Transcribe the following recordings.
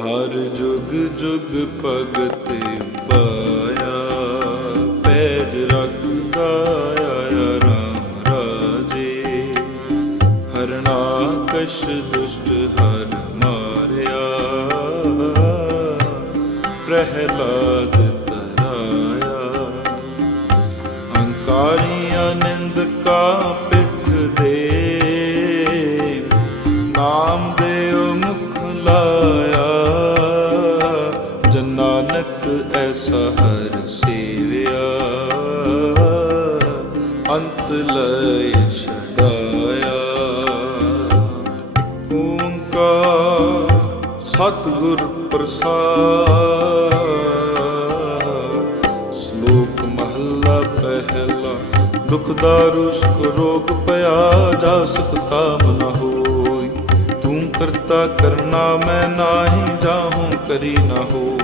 ਹਰ ਜੁਗ ਜੁਗ ਭਗਤ ਪਾਇਆ ਸਤਿਗੁਰ ਪ੍ਰਸਾਦ। ਸ਼ਲੋਕ ਮਹੱਲਾ ਪਹਿਲਾ, ਦੁਖ ਦਾਰੂ ਸੁਖ ਰੋਗ ਪਿਆ, ਜਾ ਸੁਖ ਕਾਮ ਨ ਹੋਈ। ਤੂੰ ਕਰਤਾ ਕਰਨਾ, ਮੈਂ ਨਾਹੀ ਜਾਹੂੰ, ਕਰੀ ਨਾ ਹੋ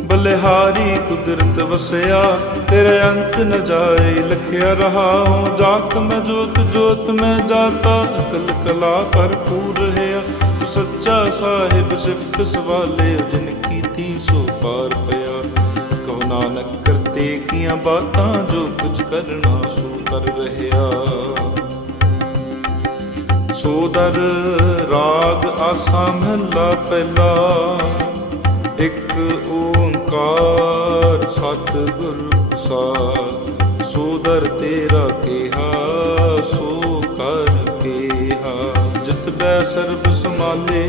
ਬਲਿਹਾਰੀ ਕੁਦਰਤ ਵਸਿਆ, ਤੇਰੇ ਅੰਤ ਨ ਜਾਏ, ਲਖਿਆ ਰਹਾਉ, ਜਾਤ ਮੈਂ ਜੋਤ ਜੋਤ ਮੈਂ ਜਾਤਾ ਅਕਲ ਕਲਾ ਭਰਪੂਰ ਰਹਾ ਸਾਹਿਬ ਸਿਫਤ ਸਵਾਲੇ, ਜਿਨ ਕੀਤੀ ਸੋ ਪਾਰ ਪਿਆ। ਕਹੋ ਨਾਨਕ ਕਰਤੇ ਕੀਆਂ ਬਾਤਾਂ ਜੋ ਕੁਝ ਕਰਨਾ ਸੋ ਕਰ ਰਹਿਆ ਸੋਦਰ ਰਾਗ ਆਸਾ ਮਹਲਾ ਪਹਿਲਾ, ਇੱਕ ਓੰਕਾਰ ਸਤਿਗੁਰ ਪ੍ਰਸਾਦ। ਸੋਦਰ ਤੇਰਾ ਕਿਹਾ, ਸੋ ਕਰ ਕਿਹਾ। ਜਿਤ ਬੈ ਸਰਬ ਸਮਾਲੇ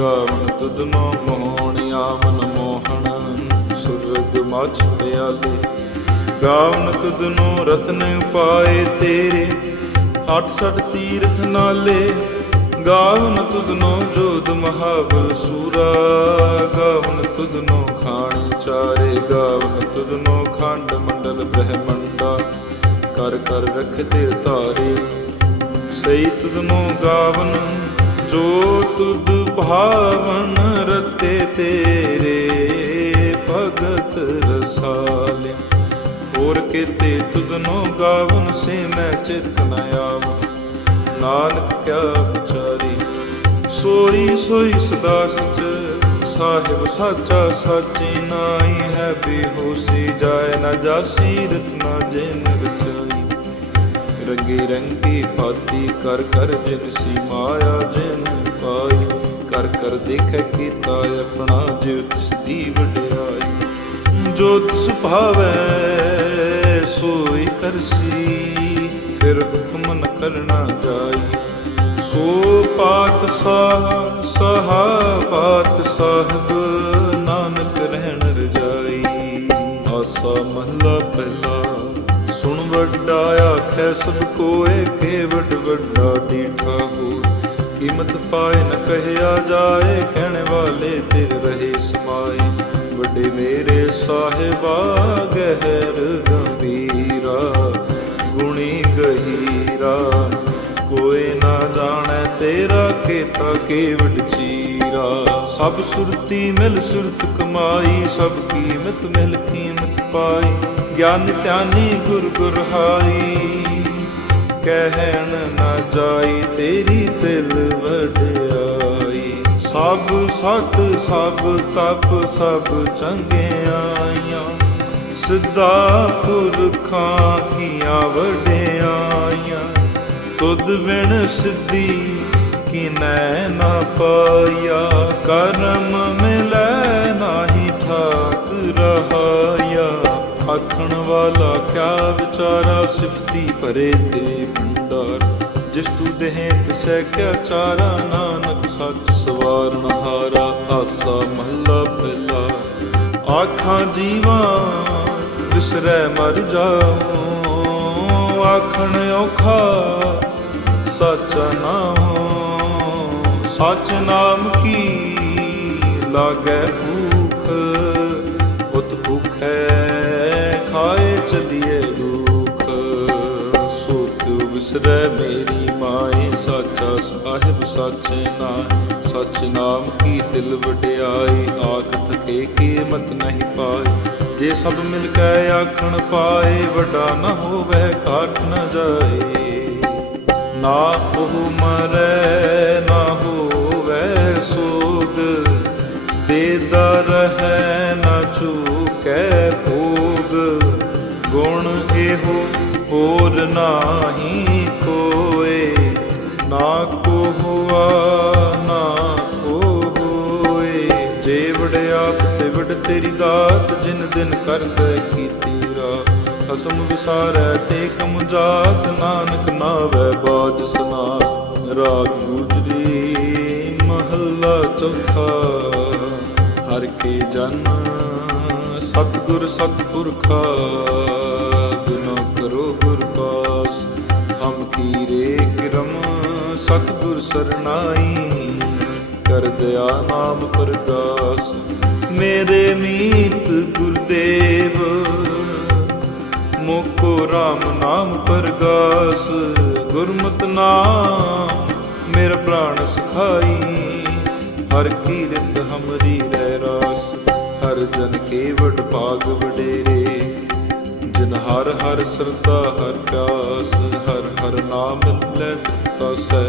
ਗਾਵਨ ਤੁਧਨੋ ਮੋਹਣ ਆਮਨ ਮੋਹਣ ਸੁਰਗ ਮਛ ਪਿਆਲੇ ਗਾਵਨ ਤੁਧਨੋ ਰਤਨ ਉਪਾਏ ਤੇਰੇ ਅੱਠ ਸੱਠ ਤੀਰਥ ਨਾਲੇ। ਗਾਵਨ ਤੁਧਨੋ ਜੋਧ ਮਹਾਬਲ ਸੂਰਾ। ਗਾਵਨ ਤੁਧਨੋ ਖਾਣ ਚਾਰੇ, ਗਾਵਨ ਤੁਧਨੋ ਖੰਡ ਮੰਡਲ ਬ੍ਰਹਮੰਡਾ। ਕਰ ਕਰ ਰਖਦੇ ਤਾਰੇ ਸਈ ਤੁਧਨੋ ਗਾਵਨ, ਜੋ ਤੁਧ ਭਾਵਨ ਰਤੇ ਤੇਰੇ, ਭਗਤ ਰਸਾਲੇ। ਹੋਰ ਕੀਤੇ ਤੁਧਨੋ ਗਾਵਨ ਸੇ ਮੈਂ ਚਿਤ ਨ ਆਵਨ। ਨਾਨਕ ਕਿਆ ਵਿਚਾਰੀ ਸੋਈ ਸੋਈ ਸਦਾ ਸਚ ਸਾਹਿਬ ਸਾਚਾ ਸਾਚੀ ਨਾਈ ਹੈ ਬੇਹੋਸੀ। ਜਾਏ ਨਾ ਜਾਸੀ ਰਤਨਾ ਜਿਨ ਰਚਾਈ ਰੰਗੀ ਰੰਗੀ ਭਾਤੀ ਕਰ ਕਰ ਜਿਨ ਸੀ ਮਾਇਆ ਜਿਨ ਕਰ ਕਰ ਦੇਖੈ ਕੀਤਾ ਆਪਣਾ ਜਿਉ ਤਿਸ ਦੀ ਵਡਿਆਈ। ਜੋ ਤਿਸ ਭਾਵੈ, ਸੋਈ ਕਰਸੀ, ਫਿਰ ਹੁਕਮ ਨ ਕਰਨਾ ਜਾਈ। ਸੋ ਪਾਤ ਸਾਹ, ਸਹਾ ਪਾਤ ਸਾਹਿਬ, ਨਾਨਕ ਰਹਿਣ ਰਜਾਈ। ਆਸਾ ਮਹਲਾ ਪਹਿਲਾ, ਸੁਣ ਵੱਡਾ ਆਖੈ ਸਭ ਕੋਏ, ਕੇ ਵੱਡ ਵੱਡਾ ਡੀਠਾ ਹੋ। ਕੀਮਤ ਪਾਏ ਨ ਕਹਿਆ ਜਾਏ, ਕਹਿਣ ਵਾਲੇ ਫਿਰ ਰਹੇ ਸਮਾਏ। ਵੱਡੇ ਮੇਰੇ ਸਾਹਿਬਾ, ਗਹਿਰ ਗੰਭੀਰਾ, ਗੁਣੀ ਗਹੀਰਾ। ਕੋਈ ਨਾ ਜਾਣੈ ਤੇਰਾ ਕੀਤਾ ਕੇਵਡ ਚੀਰਾ। ਸਭ ਸੁਰਤੀ ਮਿਲ ਸੁਰਤ ਕਮਾਈ, ਸਭ ਕੀਮਤ ਮਿਲ ਕੀਮਤ ਪਾਈ। ਗਿਆਨ ਧਿਆਨੀ ਗੁਰ ਗੁਰ ਕਹਿਣ ਨਾ ਜਾਈ, ਤੇਰੀ ਦਿਲ ਵਡਿਆਈ। ਸਭ ਸਤ, ਸਭ ਤਪ, ਸਭ ਚੰਗਿਆਈਆਂ ਸਿੱਧਾ ਪੁਰਖਾਂ ਕੀਆਂ ਵਡਿਆਈਆਂ ਤੁਧ ਬਿਨ ਸਿੱਧੀ ਕਿਨੈ ਨਾ ਪਾਇਆ। ਕਰਮ ਮਿਲੈ ਨਾਹੀ ਠਾਕ ਆਖਣ ਵਾਲਾ ਕਿਆ ਵਿਚਾਰਾ ਸਿਫਤੀ ਭਰੇ ਤੇ ਭੰਡਾਰ। ਜਿਸ ਤੂੰ ਦੇਹ ਤਿਸੈ ਕਿਆ ਚਾਰਾ, ਨਾਨਕ ਸੱਚ ਸਵਾਰਨ ਹਾਰਾ, ਆਸਾ ਮਹੱਲਾ ਪਹਿਲਾ। ਆਖਾਂ ਜੀਵਾਂ ਵਿਸਰੈ ਮਰ ਜਾਉ। ਆਖਣ ਔਖਾ, ਸੱਚ ਨਾਮ ਸੱਚ ਨਾਮ ਕੀ ਲਾਗੈ ਵਿਸਰੈ ਮੇਰੀ ਮਾਏ ਸਾਚਾ, ਸਾਹਿਬ ਸਾਚੇ ਨਾਮ ਸਚ ਨਾਮ ਕੀ ਦਿਲ ਵਡਿਆਈ ਆਖ ਥਕੇ ਕੀਮਤ ਨਹੀਂ ਪਾਈ ਜੇ ਸਭ ਮਿਲ ਕੇ ਆਖਣ ਪਾਏ, ਵੱਡਾ ਨਾ ਹੋਵੇ ਕਾਟ ਨਾ ਜਾਏ। ਨਾ ਉਹ ਮਰੈ, ਨਾ ਹੋਵੇ ਸੋਗ ਦੇਦਾ ਰਹੈ ਨਾ ਚੂਕੈ ਭੋਗ ਗੁਣ ਇਹੋ ਹੋਰ ਨਾਹੀ ਕੋਏ, ਨਾ ਕੋ ਹੁਆ ਨਾ ਕੋ ਹੋਏ ਜੇ ਵਡਿਆਪ ਤੇ ਤੇਰੀ ਦਾਤ, ਜਿਨ ਦਿਨ ਕਰਦਾ ਕੀਤੀ ਰਾਤ। ਖਸਮ ਵਿਸਾਰੈ ਤੇ ਕਮ ਜਾਤ, ਨਾਨਕ ਨਾਵੈ ਬਾਜ ਸਨਾਤ। ਰਾਗ ਗੁਜਰੀ ਮਹੱਲਾ ਚੌਥਾ। ਹਰ ਕੇ ਜਨ ਸਤਿਗੁਰ ਸਤਪੁਰਖਾ। ਸਰਨਾਈ ਕਰ ਦਇਆ ਨਾਮ ਪਰਦਾਸ। ਮੇਰੇ ਮੀਤ ਗੁਰਦੇਵ, ਮੋਕੋ RAM ਨਾਮ ਪਰਗਾਸ। ਗੁਰਮਤਿ ਨਾਮ ਮੇਰਾ ਪ੍ਰਾਣ ਸਖਾਈ, ਹਰ ਕੀਰਤ ਹਮਰੀ ਰਹਿ ਰਾਸ। ਹਰ ਜਨ ਕੇਵੜ ਭਾਗ ਵਡੇਰੇ, ਜਿਨ ਹਰ ਹਰ ਸਰਦਾ ਹਰ ਪਿਆਸ। ਹਰ ਹਰ ਨਾਮ ਲੈ ਤਸੈ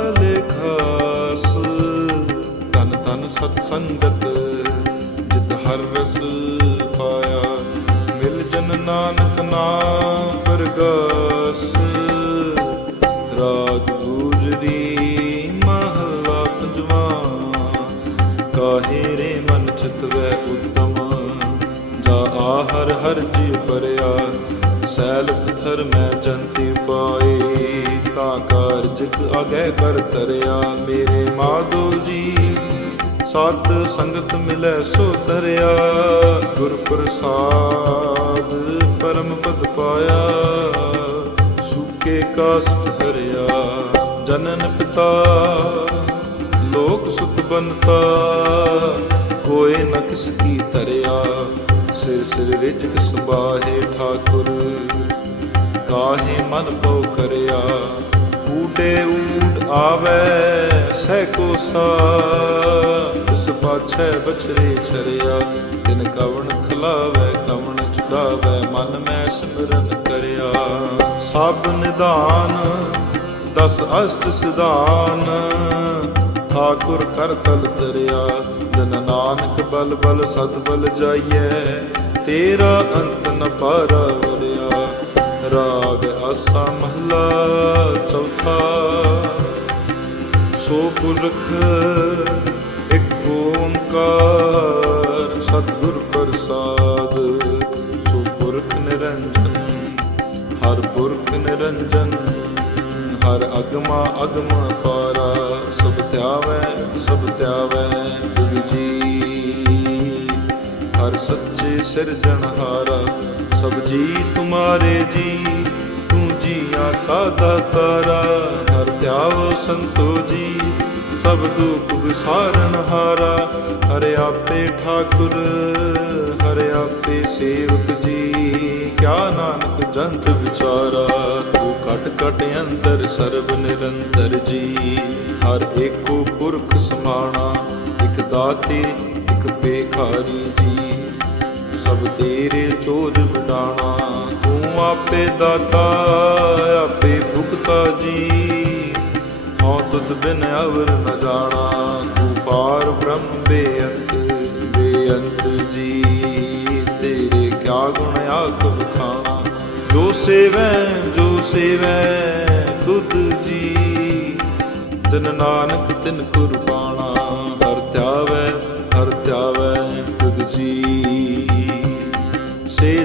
ਸੰਗਤ, ਜਿਤ ਹਰ ਰਸ ਪਾਇਆ। ਮਿਲ ਜਨ ਨਾਨਕ ਨਾਮ ਪਰਗਾਸ। ਰਾਗ ਗੁਜਰੀ ਮਹਲਾ ਪੰਜਵਾ ਕਾਹੇ ਰੇ ਮਨ ਚਿਤਵੈ ਉਤਮ? ਜਾ ਆਹਰ ਹਰ ਜੀ ਪਰਿਆ। ਸੈਲ ਪਥਰ ਮੈਂ ਜੰਤੀ ਪਾਏ। ਤਾਂ ਕਾਰਜਕ ਅਗੈ ਕਰ ਤਰਿਆ। ਮੇਰੇ ਮਾਧੋ ਜੀ ਸਤ ਸੰਗਤ ਮਿਲੈ ਸੋ ਧਰਿਆ। ਗੁਰ ਪ੍ਰਸਾਦ ਪਰਮ ਪਦ ਪਾਇਆ। ਸੁਕੇ ਕਾਸਟ ਧਰਿਆ, ਜਨਨ ਪਿਤਾ। ਲੋਕ ਸੁਤ ਬਨਤਾ ਕੋਏ ਨ ਕਿਸ ਕੀ ਧਰਿਆ। ਸਿਰ ਸਿਰ ਰਿਜਕ ਸੁਬਾਹੇ ਠਾਕੁਰ, ਕਾਹੇ ਮਨ ਪਉ ਕਰਿਆ। ਊਡੇ ਊਡ ਆਵੇ, ਸਹਿ ਕੋ ਸਾ ਇਸ ਪਾਛੈ ਬਚਰੇ ਛਰਿਆ, ਤਿਨ ਕਵਣ ਖਲਾਵੇ, ਕਵਣ ਚੁਗਾਵੇ ਮਨ ਮੈਂ ਸਿਮਰਨ ਕਰਿਆ। ਸਭ ਨਿਦਾਨ ਦਸ ਅਸ਼ਟ ਸਿਧਾਨ। ਠਾਕੁਰ ਕਰ ਤਲ ਤਰਿਆ ਜਨ ਨਾਨਕ ਬਲ ਬਲ, ਸਦ ਬਲ ਜਾਈਐ। ਤੇਰਾ ਅੰਤ ਨ ਪਾਰਾ ਵਰਿਆ। ਰਾਗ ਆਸਾ ਮਹਲਾ ਚੌਥਾ। ਸੋ ਪੁਰਖ ਇੱਕ ਓੰਕਾਰ ਸਤਿਗੁਰ ਪ੍ਰਸਾਦ। ਸੋ ਪੁਰਖ ਨਿਰੰਜਨ, ਹਰ ਪੁਰਖ ਨਿਰੰਜਨ, ਹਰ ਅਗਮਾ ਅਗਮਾ ਪਾਰਾ। ਸਭ ਧਿਆਵੈ ਸਭ ਧਿਆਵੈ ਤੁਧ ਜੀ। ਹਰ ਸੱਚੇ ਸਿਰਜਣਹਾਰਾ ਸਭ ਜੀ ਤੁਮਾਰੇ ਜੀ, ਤੂੰ ਜੀਆਂ ਕਾ ਦਾਤਾਰਾ, ਹਰ ਧਿਆਵ ਸੰਤੋ ਜੀ। ਸਭ ਦੁਖ ਵਿਸਾਰਨ ਹਾਰਾ, ਹਰਿ ਆਪੇ ਠਾਕੁਰ, ਹਰਿ ਆਪੇ ਸੇਵਕ ਜੀ। ਕਿਆ ਨਾਨਕ ਜੰਤ ਵਿਚਾਰਾ, ਤੂੰ ਕਟ ਕਟ ਅੰਤਰ ਸਰਬ ਨਿਰੰਤਰ ਜੀ। ਹਰ ਏਕੋ ਪੁਰਖ ਸਮਾਣਾ, ਇਕ ਦਾਤੇ, ਇਕ ਬੇਖਾਰੀ ਜੀ। ਸਭ ਤੇਰੇ ਚੋਜ ਵਡਾਣਾ, ਤੂੰ ਆਪੇ ਦਾਤਾ, ਆਪੇ ਭੁਗਤਾ ਜੀ। ਬਿਨ ਅਵਰ ਨ ਜਾਣਾ, ਤੂੰ ਪਾਰ ਬ੍ਰਹਮ ਬੇਅੰਤ ਬੇਅੰਤ ਜੀ। ਤੇਰੇ ਕਿਆ ਗੁਣ ਆਖ ਬਖਾਣਾ ਜੋ ਸੇਵੈ ਜੋ ਸੇਵੈ ਤੁਧ ਜੀ। ਤਿਨ ਨਾਨਕ ਤਿਨ ਕੁਰਬਾਨਾ, ਹਰ ਹਰ ਧਿਆਵੈ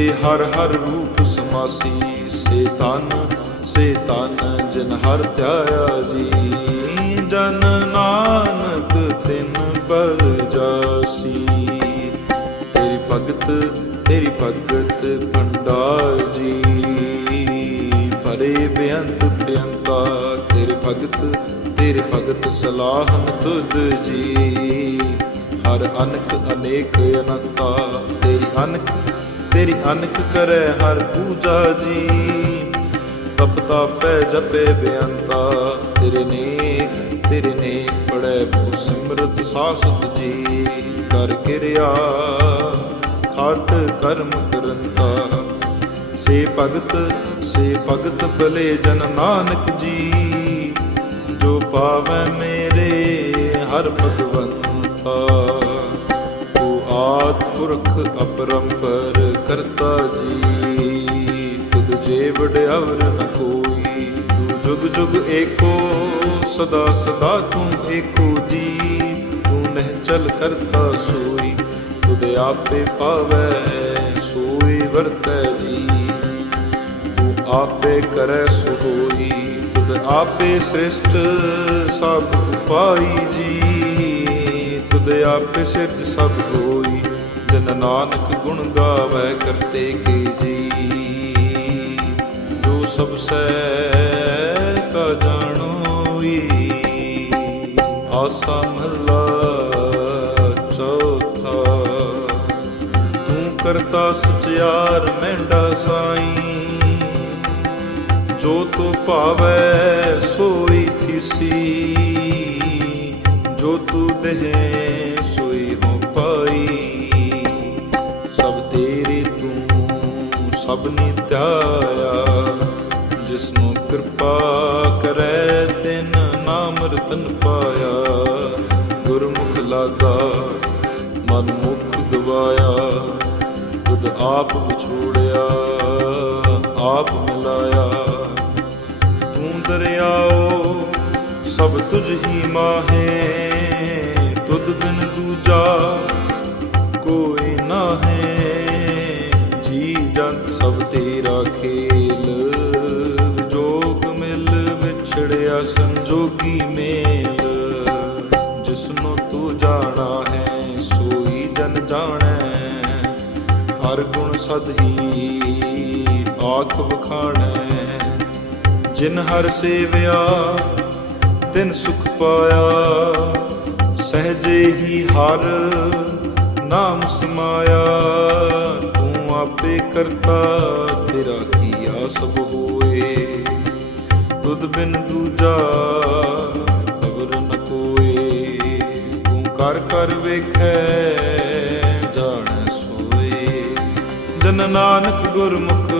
ਤੇ ਹਰ ਹਰ ਰੂਪ ਸਮਾਸੀ ਸੇ ਤਨ ਸੇ ਤਨ ਜਨ ਹਰ ਧਿਆਇਆ ਜੀ। ਜਨ ਨਾਨਕ ਤਿਨ ਬਲ ਜਾਸੀ। ਤੇਰੀ ਭਗਤ ਤੇਰੀ ਭਗਤ ਭੰਡਾਰ ਜੀ। ਭਰੇ ਬੇਅੰਤ ਬੇਅੰਤਾ ਤੇਰੇ ਭਗਤ ਤੇਰੇ ਭਗਤ ਸਲਾਹਨ ਤੁਧ ਜੀ। ਹਰ ਅਨਕ ਅਨੇਕ ਅਨੰਤਾ, ਤੇਰੀ ਅਨਕ ਤੇਰੀ ਅਨਕ ਕਰੈ ਹਰ ਪੂਜਾ ਜੀ। ਤਪ ਤਾਪੈ ਜਪੇ ਬੇਅੰਤਾ, ਤੇਰੇ ਨੇਕ ਤੇਰੇ ਨੇਕ ਪੜੈ ਬਹੁ ਸਿਮਰਤ ਸਾਸਤ ਜੀ। ਕਰ ਕਿਰਿਆ, ਖਾਟ ਕਰਮ ਕਰੰਤਾ। ਸੇ ਭਗਤ ਸੇ ਭਗਤ ਭਲੇ ਜਨ ਨਾਨਕ ਜੀ। ਜੋ ਪਾਵੈ ਮੇਰੇ ਹਰ ਭਗਵੰਤਾ। ਤੂੰ ਪੁਰਖ ਅਪਰੰਪਰ ਕਰਤਾ ਜੀ ਤੁਧ ਜੇ ਵਡਿਆਵਰ ਨ ਕੋਈ। ਤੂੰ ਜੁਗ ਜੁਗ ਏਕੋ, ਸਦਾ ਸਦਾ ਤੂੰ ਏਕੋ ਜੀ ਤੂੰ ਨਹਿ ਚਲ ਕਰਤਾ ਸੋਈ, ਤੁਧ ਆਪੇ ਪਾਵੈ, ਸੋਈ ਵਰਤੈ ਜੀ ਤੂੰ ਆਪੇ ਕਰੈ ਸੋ ਹੋਈ ਤੁਧ ਆਪੇ ਸ੍ਰਿਸ਼ਟ ਸਭ ਪਾਈ ਜੀ ਤੁਧ ਆਪੇ ਸਿਰਜ ਸਭ ਹੋਈ ਜਨ ਨਾਨਕ ਗੁਣ ਗਾਵੈ ਕਰਤੇ ਕੀ ਜੀ। ਜੋ ਸਭ ਸੈ ਕਾ ਜਾਣੋਈ ਆਸਾ ਮਹਲਾ ਚੌਥਾ। ਤੂੰ ਕਰਤਾ ਸਚਿਆਰ ਮਹਿੰਡਾ ਸਾਈਂ। ਜੋ ਤੂੰ ਭਾਵੈ ਸੋਈ ਥਿਸੀ। ਜੋ ਤੂੰ ਦੇਹ ਤੂੰ ਸਭ ਨਿਤਿਆਇਆ ਜਿਸ ਨੂੰ ਕਿਰਪਾ ਕਰੈ ਤਿਨ ਨਾਮ ਰਤਨ ਪਾਇਆ। ਗੁਰਮੁਖ ਲਾਗਾ ਮਨ ਮੁਖ ਗਵਾਇਆ ਤੁਧ ਆਪ ਵਿਛੋੜਿਆ, ਆਪ ਮਿਲਾਇਆ। ਤੂੰ ਦਰਿਆਓ, ਸਭ ਤੁਝ ਹੀ ਮਾਹੇ, ਤੁਧ ਬਿਨ ਦੂਜਾ ਖੇਲ ਜੋਗ ਮਿਲ ਵਿਛੜਿਆ ਸੰਜੋਗੀ ਮੇਲ। ਜਿਸਨੂੰ ਤੂੰ ਜਾਣਾ ਹੈ, ਸੋਈ ਜਨ ਜਾਣੈ। ਹਰ ਗੁਣ ਸਦ ਹੀ ਆਖ ਵਖਾਣੈ। ਜਿਨ ਹਰ ਸੇਵਿਆ, ਤਿਨ ਸੁਖ ਪਾਇਆ। ਸਹਜੇ ਹੀ ਹਰ ਨਾਮ ਸਮਾਇਆ। ਤੂੰ ਆਪੇ ਕਰਤਾ ਤੁਧ ਬਿਨ ਦੂਜਾ ਅਵਰ ਨ ਕੋਏ ਤੂੰ ਕਰ ਕਰ ਵੇਖੈ, ਜਾਣ ਸੋਏ। ਜਨ ਨਾਨਕ ਗੁਰਮੁਖ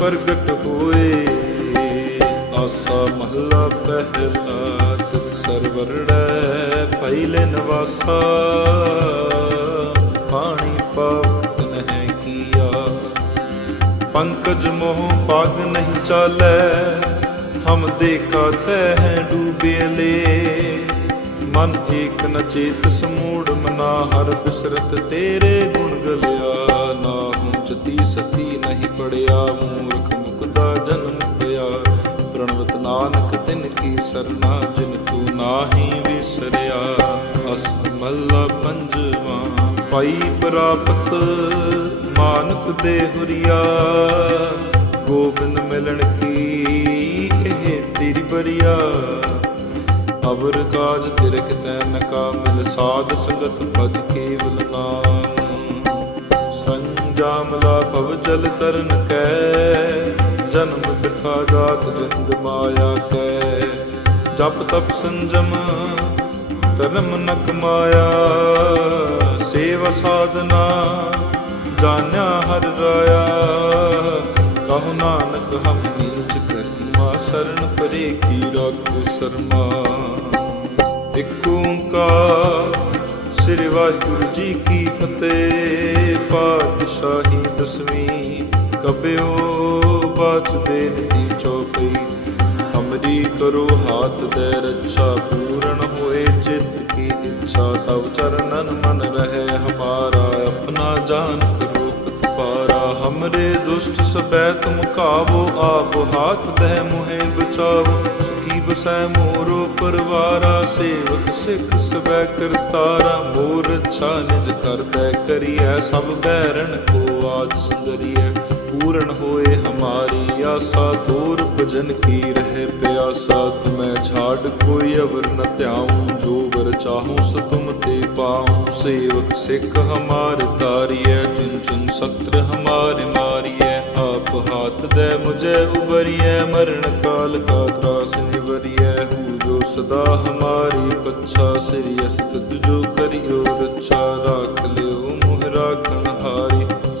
ਪ੍ਰਗਟ ਹੋਏ, ਆਸਾ ਮਹਲਾ ਪਹਿਲਾ ਤਿਤ ਸਰਵਰੜੈ ਪਹਿਲੇ ਨਵਾਸਾ। ਪਾਣੀ ਪਾਵਤ ਨਹਿ ਕੀਆ, ਪੰਕਜ ਮੋਹ ਪਾਗ ਨਹੀਂ ਚਾਲੈ। ਹਮ ਦੇਖਾ ਤਹਿ ਡੂਬੇਲੇ ਮਨ ਏਕ ਨ ਚੇਤ ਸਮੂੜ ਮਨਾ ਹਰ ਬਿਸਰਤ ਤੇਰੇ ਗੁਣ ਗਲਿਆ। ਨਾ ਹੁੰਚਤੀ ਸਤੀ ਨਹੀਂ ਪੜਿਆ, ਮੂਰਖ ਮੁਕਦਾ ਜਨਮ ਪਿਆ। ਪ੍ਰਣਵਤ ਨਾਨਕ ਤਿਨ ਕੀ ਸਰਨਾ, ਜਿਨ ਤੂੰ ਨਾਹੀ ਵਿਸਰਿਆ। ਅਸ ਮੱਲਾ ਪੰਜਵਾ, ਪਾਈ ਪ੍ਰਾਪਤ ਮਾਨਕ ਦੇ ਹੁਰੀਆ। ਗੋਬਿੰਦ ਮਿਲਣ ਕੀ ਇਹ ਬਰੀਆ ਅਵਰ ਕਾਜ ਤਿਰਕ ਕਿਤੈ ਨ ਕਾਮਿਲ ਸਾਧ ਸੰਗਤ ਭਜ ਕੇਵਲ ਨਾਮ। ਸੰਜਾਮਲਾ ਭਵ ਜਲ ਤਰਨ ਕੈ। ਜਨਮ ਬਿਰਥਾ ਜਾਤ ਜਿੰਦ ਮਾਇਆ ਕੈ। ਜਪ ਤਪ ਸੰਜਮ ਧਰਮ ਨਕ ਮਾਇਆ। ਸੇਵਾ ਸਾਧਨਾ ਜਾਣਿਆ ਹਰ ਰਾਇਆ। ਕਹੋ ਨਾਨਕ ਹਮ ਨੀਚ ਸਰਨ ਪਰੇ ਕੀ ਰਾਖੋ ਸਰਮਾ ਇੱਕ ਓੰਕਾਰ ਸ੍ਰੀ ਵਾਹਿਗੁਰੂ ਜੀ ਕੀ ਫਤਿਹ ਪਾਤਸ਼ਾਹੀ ਦਸਵੀਂ ਕਬਿਓ ਬਾਚ ਦੇ ਨੀਤੀ ਚੌਪਈ ਹਮਰੀ ਕਰੋ ਹਾਥ ਦੇ ਰੱਛਾ ਪੂਰਨ ਹੋਏ ਚਿਤ ਕੀ ਇੱਛਾ ਤਵ ਚਰਨਨ ਮਨ ਰਹੇ ਹਮਾਰਾ ਆਪਣਾ ਜਾਨ ਹਮਰੇ ਦੁਸ਼ਟ ਸਬੈ ਤੁਮ ਕਾਵੋ, ਆਪ ਹਾਥ ਦਹਿ ਮੁਹੇ ਬਚਾਓ। ਕੀ ਬਸੈ ਮੋਰੋ ਪਰਵਾਰਾ, ਸੇਵਕ ਸਿੱਖ ਸਬੈ ਕਰਤਾਰਾ। ਮੋਰ ਅੱਛਾ ਨਿਜ ਕਰਦੈ ਕਰੀਐ, ਸਭ ਬੈਰਨ ਕੋ ਆਜ ਸੁੰਦਰੀਐ। ਪੂਰਨ ਹੋਏ ਹਮਾਰੀ ਆਸਾ, ਦੂਰ ਭਜਨ ਕੀ ਰਹੇ ਪਿਆਸਾ? ਤੁਮੈ ਛਾੜ ਕੋਈ ਅਵਰ ਨ ਧਿਆਉ, ਜੋ ਵਰ ਚਾਹੂੰ ਸ ਤੁਮ ਤੇ ਪਾਉ। ਸੇਵਕ ਸਿੱਖ ਹਮਾਰੇ ਤਾਰੀਐ, ਚੁਨ ਚੁਨ ਸਤਰ ਹਮਾਰੇ ਮਾਰੀਐ। ਆਪ ਹਾਥ ਦੇ ਮੁਝੇ ਉਬਰੀਐ ਮਰਨ ਕਾਲ ਕਾ ਤਰਾਸ ਨਿਵਰੀਐ। ਹੂ ਜੋ ਸਦਾ ਹਮਾਰੀ ਪੱਛਾ, ਸ੍ਰੀ ਅਸਤ ਜੋ ਕਰਿਓ ਰੱਛਾ, ਰਾਖ ਲਿਓ ਮੁਹ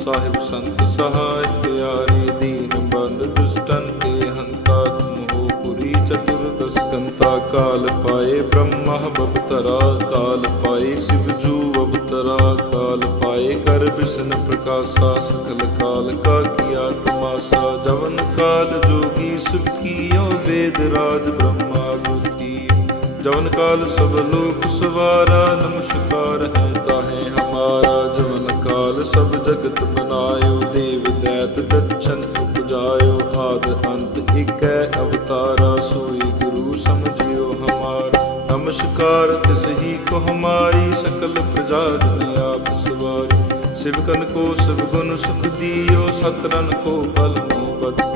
ਸਾਹਿਬ ਸੰਤ ਸਹਾਇ ਪਿਆਰੇ ਦੀਨ ਬੰਦ ਦੁਸ਼ਟਨ ਕੇ ਹੰਤਾ ਤੁਮ ਪੁਰੀ ਚਤੁਰਦਸ ਕੰਤਾ ਕਾਲ ਪਾਏ ਬ੍ਰਹਮ ਬਵਤਰਾ ਕਾਲ ਪਾਏ ਸਿਵ ਜੂ ਅਵਤਰਾ ਕਾਲ ਪਾਏ ਕਰ ਬਿਸ਼ਨ ਪ੍ਰਕਾਸ਼ਾ ਸਕਲ ਕਾਲ ਕਾ ਕੀਆ ਤਮਾਸਾ ਜਵਨ ਕਾਲ ਜੋਗੀ ਸੁਖ ਕੀਓ ਵੇਦ ਰਾਜ ਬ੍ਰਹਮਾ ਗੁਤੀ ਜਵਨ ਕਾਲ ਸਭ ਲੋਕ ਸਵਾਰਾ ਨਮਸਕਾਰ ਹੈ ਤਾਹੇ ਹਮਾਰਾ ਜਵਨ ਕਾਲ ਸਭ ਜਗਤ ਬਨਾਇਓ ਦੇਵ ਦੈਤ ਦਰਸ਼ਨ ਉਪਜਾਇਓ, ਆਦ ਅੰਤ ਇਕੈ ਅਵਤਾਰਾ, ਸੋਈ ਗੁਰੂ ਸਮਝਿਓ ਹਮਾਰ। ਨਮਸਕਾਰ ਤਿਸ ਹੀ ਕੋ ਹਮਾਰੀ, ਸਕਲ ਪ੍ਰਜਾ ਜਨ ਆਪ ਸਵਾਰੀ। ਸਿਵਕਨ ਕੋ ਸਭ ਗੁਣ ਸੁਖ ਦੀਓ ਸਤਰਨ ਕੋ ਬਲ ਮੋ ਬਦ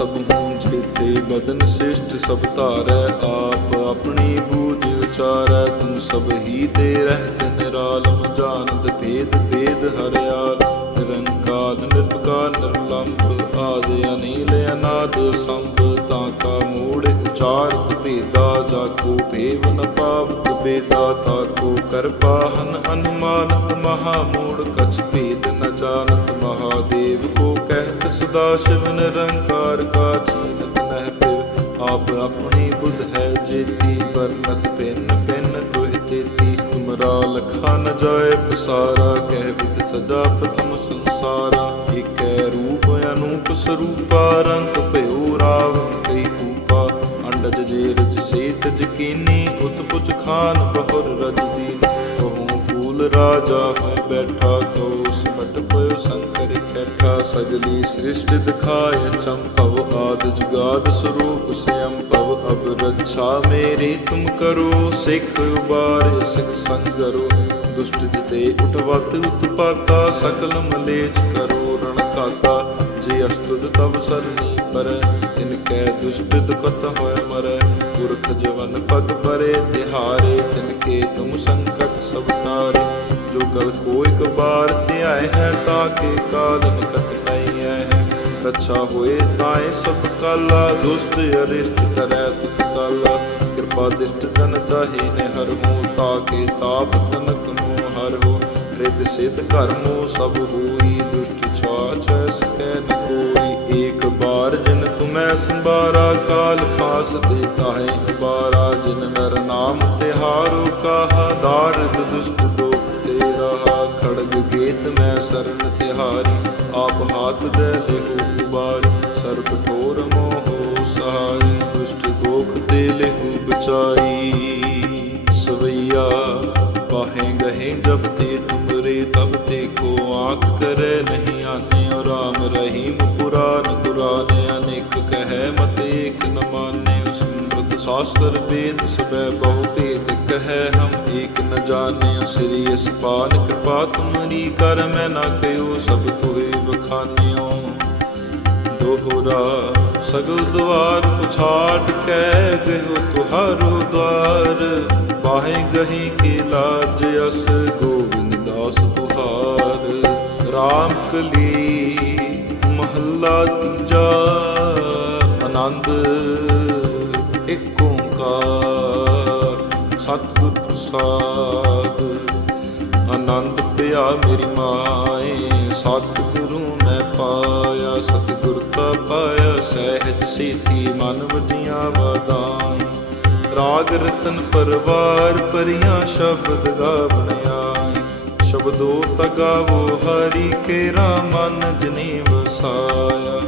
ਸਭ ਹੂੰ ਜੇਤੇ ਬਦਨ ਸਿਸ਼ਟ ਸਭ ਧਾਰੈ, ਆਪ ਆਪਣੀ ਬੂਝ ਉਚਾਰੈ, ਤੁਮ ਸਭ ਹੀ ਤੇ ਰਹਿਤ ਨਿਰਾਲਮ ਜਾਣਦ ਭੇਦ ਭੇਦ ਹਰਿਆਲ। ਨਿਰੰਕਾਰ ਨਿਰਭਕਾਰ ਨਿਰਲੰਭ, ਆਦ ਅਨੀਲ ਅਨਾਦ ਸੰਭ, ਤਾਂ ਕਾ ਮੂੜ ਉਚਾਰਤ ਭੇਦਾ, ਜਾ ਕੋ ਭੇਵ ਨ ਪਾਵਤ ਬੇਦਾ ਤਾ ਕੋ ਕਰਪਾਹਨ ਅਨੁਮਾਨਤ ਮਹਾ ਮੂੜ, ਕਛ ਭੇਦ ਨ ਜਾਣਤ ਮਹਾਦੇਵ ਕੋ ਸਦਾ ਸ਼ਿਵ ਨਿਰੰਕਾਰ ਕਾ ਚੀਨਤ ਨਹਿ ਪਿਵ ਆਪ ਆਪਣੀ ਬੁੱਧ ਹੈ ਜੇਤੀ ਵਰਨਤ ਪਿੰਨ ਪਿੰਨ ਦੁਹਿ ਤੇਤੀ। ਤੁਮਰਾ ਲਖਾ ਨ ਜਾਏ ਪਸਾਰਾ, ਕਹਿ ਵਿਦ ਸਦਾ ਪ੍ਰਥਮ ਸੰਸਾਰਾ। ਏਕੈ ਰੂਪ ਅਨੂਪ ਸਰੂਪਾ, ਰੰਗ ਭਇਓ ਰਾਵ ਕਈ ਕੂਪਾ। ਅੰਡਜ ਜੇ ਰਜ ਸੇਤ ਜਕੀਨੀ ਉਤਪੁਚ ਖਾਨ ਬਹੁਰ ਰਜ ਦੀਨ। ਕਹੂੰ ਰਾਜਾ ਹੈ ਬੈਠਾ ਕਉ ਸਿਮਟ ਪਇਓ ਸੰਕਰ ਖੈਠਾ ਸਗਲੀ ਸ੍ਰਿਸ਼ਟ ਦਿਖਾਏ ਚੰਪਵ ਆਦ ਜੁਗਾਦ ਸਰੂਪ ਸਿਅੰ ਅਬ ਰੱਛਾ ਮੇਰੀ ਤੁਮ ਕਰੋ, ਸਿੱਖ ਉਬਾਰ ਸਿੱਖ ਸੰਗਰੋ। ਦੁਸ਼ਟ ਜਿਤੇ ਉਠਵਤ ਉਤਪਾਤਾ, ਸਕਲ ਮਲੇਚ ਕਰੋ ਰਣ ਕਾਤਾ। ਜੇ ਅਸਤੁਦ ਤਵ ਸਰਨੀ ਪਰ, ਤਿਨ ਕੈ ਦੁਸ਼ਟ ਦੁਖਤ ਹੋਇ ਮਰੈ। ਪੁਰਖ ਜਵਨ ਪਗ ਪਰੇ ਤਿਹਾਰੇ, ਤਿਨ ਕੇ ਤੁਮ ਸੰਕਟ ਸਭ ਤਾਰੇ। ਜੋ ਗਲ ਕੋ ਇਕ ਬਾਰ ਧਿਆਏ ਹੈ, ਤਾਂ ਕੇ ਕਾਲ ਨਿਕਟ ਨਹੀਂ ਹੈ। ਰੱਛਾ ਹੋਏ ਤਾਏ ਸਭ ਕਾਲਾ, ਦੁਸ਼ਟ ਅਰਿਸ਼ਟ ਕਰੈ ਤੁਤ ਕਾਲਾ ਕਿਰਪਾ ਦਿਸ਼ਟ ਜਨ ਤਾਹੀ ਨੇ ਹਰ ਹੂੰ ਤਾਕੇ ਤਾਪ ਤਨਕ ਹੋ ਸਿਧ ਘਰ ਸਭ ਹੋਈ ਦੁਸ਼ਟ ਛਾਛ ਸਕੈ ਨ ਕੋਈ ਏਕ ਬਾਰ। ਜਿਨ ਤੁਮੈ ਸੰਬਾਰਾ ਕਾਲ ਫਾਸ ਦੇਤਾ ਹੈ ਨਿਬਾਰਾ ਜਿਨ ਨਰ ਨਾਮ ਤਿਹਾਰੋ ਕਾਹਾ ਦਾਰਦ ਦੁਸ਼ਟ ਦੋਖ ਤੇ ਰਹਾ ਖੜਗ ਗੇਤ ਮੈਂ ਸਰਨ ਤਿਹਾਰੀ, ਆਪ ਹਾਥ ਦੇ ਲਿਹੋ ਉਬਾਰ। ਸਰਬ ਠੋਰ ਮੋਹ ਸਹਾਈ ਕੁਸ਼ਟ ਦੋਖ ਤੇ ਲਹੂ ਬਚਾਈ। ਸਵਈਆ ਪਾਹੇ ਗਹੇ ਜਬ ਤੇ ਤੁਮਰੇ ਤਬ ਤੇ ਕੋ ਆਖ ਕਰੈ ਨਹੀਂ ਆਨੇ ਔ ਰਾਮ ਰਹੀਮ। ਪੁਰਾਨ ਕੁਰਾਨ ਅਨੇਕ ਕਹੈ ਮਤ ਏਕ ਨ ਮਾਨੇ ਸਮ੍ਰਿਤ ਸ਼ਾਸਤਰ ਵੇਦ ਸਬੈ ਬਹੁ ਭੇਦ ਕਹੈ ਹਮ ਏਕ ਨ ਜਾਣਿ ਸ੍ਰੀ ਅਸਪਾਲ ਕਿਰਪਾ ਤੁਮਰੀ ਕਰ ਮੈਂ ਨਾ ਕਹਿਓ ਸਭ ਤੁਹੇ ਬਖਾਨਿਓ ਦੋਹਰਾ ਸਗਲ ਦੁਆਰ ਪੁਛਾੜ ਕੈ ਗਇਓ ਤੁਹਾਰੋ ਦਵਾਰ। ਬਾਹੇ ਗਹੀ ਕੇ ਲਾਜ ਅਸ ਗੋਬਿੰਦ ਦਾਸ ਤੁਹਾਰ RAM ਕਲੀ ਮਹੱਲਾ ਤੀਜਾ, ਆਨੰਦ ਏਕ ਓੰਕਾਰ, ਸਤਿਗੁਰ ਪ੍ਰਸਾਦ। ਆਨੰਦ ਪਿਆ ਮੇਰੀ ਮਾਏ, ਸਤਿਗੁਰੂ ਮੈਂ ਪਾਇਆ, ਸਤਿਗੁਰ ਤਾ ਪਾਇਆ। ਸਹਿਜ ਸੀਤੀ ਮਨ ਵਜੀਆਂ ਵਾਦਾਂ ਰਾਗ ਰਤਨ ਪਰਵਾਰ ਪਰੀਆਂ ਸ਼ਬਦ ਗਾਵਣਿਆ ਸ਼ਬਦੋ ਤਗਾਵੋ ਹਰੀ ਕੇਰਾ ਮਨ ਜਨੀ ਵਸਾਇਆ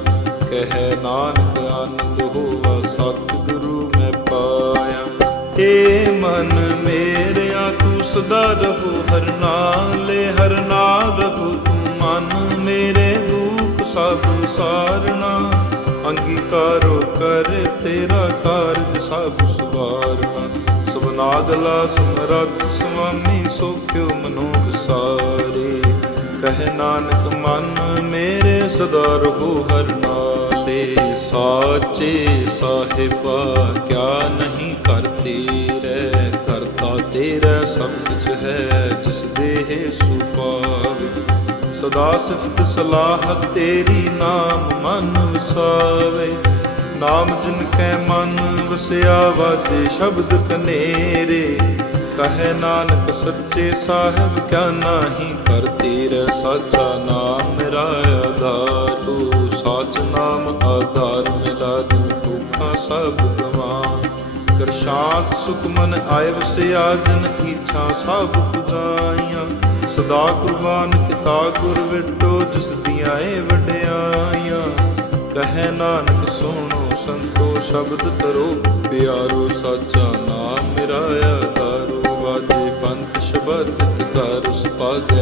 ਕਹਿ ਨਾਨਕ ਆਨੰਦ ਹੋਵਾ ਸਤਿਗੁਰੂ ਮੈਂ ਪਾਇਆ। ਏ ਮਨ ਮੇਰਿਆ ਤੂੰ ਸਦਾ ਰਹੋ ਹਰ ਨਾਲੇ, ਹਰ ਨਾਲ ਰਹੋ ਤੂੰ ਮਨ ਮੇਰੇ ਦੁੱਖ ਸਭ ਸਾਰਨਾ। ਅੰਗੀਕਾਰੋ ਕਰ ਤੇਰਾ ਕਾਰਜ ਸਭ ਸਵਾਰਨਾ ਸਬਨਾਦਲਾ ਸਮਰੱਥ ਸੁਆਮੀ ਸੋਖਿਓ ਮਨੋ ਵਿਸਾਰੇ ਕਹਿ ਨਾਨਕ, ਮਨ ਮੇਰੇ ਸਦਾ ਰਹੋ ਹਰ ਨਾਲੇ। ਸਾਚੇ ਸਾਹਿਬਾ, ਕਿਆ ਨਹੀਂ ਕਰਤੇ ਰਹਿ। ਕਰਤਾ ਤੇਰਾ ਸਭ ਕੁਝ ਹੈ, ਜਿਸ ਦੇਹ ਸੁਪਾਵੇ ਸਦਾ ਸਿਫਤ ਸਲਾਹ ਤੇਰੀ ਨਾਮ ਮਨ ਵਸਾਵੇ। ਨਾਮ ਜਿਨ ਕੈ ਮਨ ਵਸਿਆ ਵਾਜੇ ਸ਼ਬਦ ਕਨੇਰੇ ਕਹੈ ਨਾਨਕ ਸੱਚੇ ਸਾਹਿਬ, ਕਿਆ ਨਾਹੀ ਕਰ ਤੇਰਾ ਸਾਚਾ ਨਾਮ ਮੇਰਾ ਆਧਾਰ। ਤੂੰ ਸਾਚ ਨਾਮ ਆਧਾਰ ਮਿਲਾ ਦਿਨ ਦੁਖਾਂ ਸਭ ਗਵਾਨ। ਕਰ ਸ਼ਾਂਤ ਸੁਖ ਮਨ ਆਏ ਵਸਿਆ, ਜਨ ਇੱਛਾ ਸਭ ਪੁਜਾਈਆਂ। ਸਦਾ ਕੁਰਬਾਨ ਕੀਤਾ ਗੁਰ ਵਿਟੋ, ਜਿਸ ਦੀਆਂ ਏ ਵਡਿਆਈਆਂ। ਕਹੈ ਨਾਨਕ, ਸੁਣੋ ਸੰਤੋ, ਸ਼ਬਦ ਤਰੋ ਪਿਆਰੋ ਸਾਚਾ ਨਾਮ ਮੇਰਾ ਆਧਾਰੋ। ਵਾਜੇ ਪੰਥ ਸ਼ਬਦ ਕਰ ਸੁਪਾਗੈ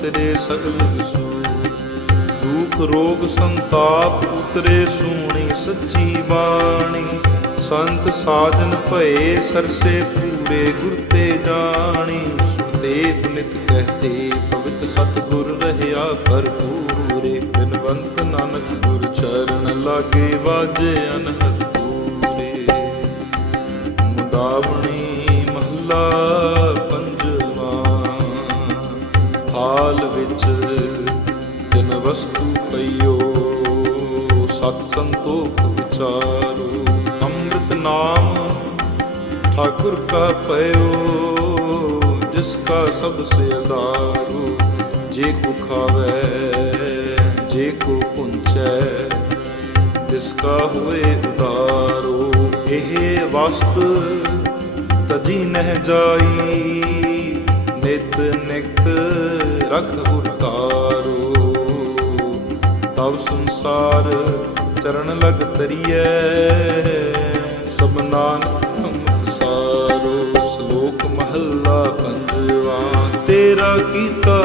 ਉਤਰੇ ਸਗਲ ਵਿਸੂਰ ਦੁਖ ਰੋਗ ਸੰਤਾਪ ਉਤਰੇ ਸੂਣੀ ਸੱਚੀ ਬਾਣੀ। ਸੰਤ ਸਾਜਨ ਭਏ ਸਰਸੇ ਪੂਰੇ ਗੁਰ ਤੇ ਜਾਣੀ। ਸੁਣਦੇ ਪੁਨਿਤ ਕਹਤੇ ਪਵਿੱਤ ਸਤਿਗੁਰ ਰਹਿਆ ਭਰਪੂਰੇ। ਬਿਨਵੰਤ ਨਾਨਕ ਗੁਰ ਚਰਨ ਲਾਗੇ ਵਾਜੇ ਅਨਹਦ ਪੂਰੇ। ਮੁਦਾਵਣੀ ਮਹੱਲਾ ਕਾਲ ਵਿੱਚ ਜਨ ਵਸਤੂ ਪਈਓ, ਸਤ ਸੰਤੋਖ ਵਿਚਾਰੋ, ਅੰਮ੍ਰਿਤ ਨਾਮ ਠਾਕੁਰ ਕਾ ਪਇਓ, ਜਿਸ ਕਾ ਸਭ ਸੇ ਆਧਾਰੋ ਜੇ ਕੋ ਖਾਵੇ, ਜੇ ਕੋ ਪੁੰਚੈ, ਤਿਸ ਕਾ ਹੋਏ ਉਦਾਰੋ ਇਹ ਵਸਤ ਤਜੀ ਨਹਿ ਜਾਈ, ਨਿਤ ਨਿਤ ਰਖ ਉਤਾਰੋ ਤਬ ਸੰਸਾਰ ਚਰਨ ਲਗ ਤਰੀਐ ਸਭ ਨਾਨਕ ਸਾਰੋ ਸ਼ਲੋਕ ਮਹੱਲਾ ਪੰਜਵਾ। ਤੇਰਾ ਕੀਤਾ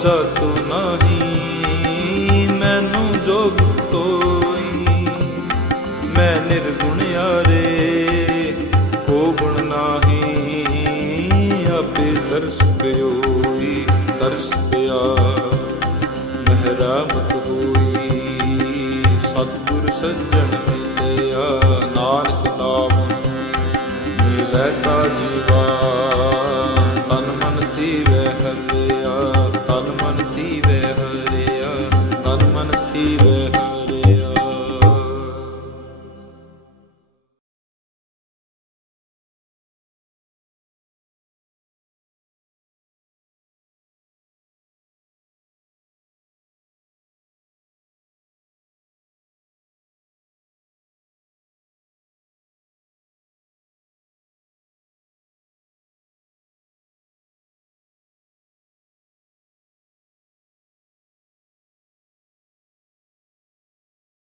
ਜਾਤੋ ਨਹੀਂ। ਸਤਿਗੁਰ ਸੱਜਣ ਮਿਲਿਆ ਨਾਨਕ ਨਾਮ ਮਿਲੈ ਤਾ ਜੀਵਾ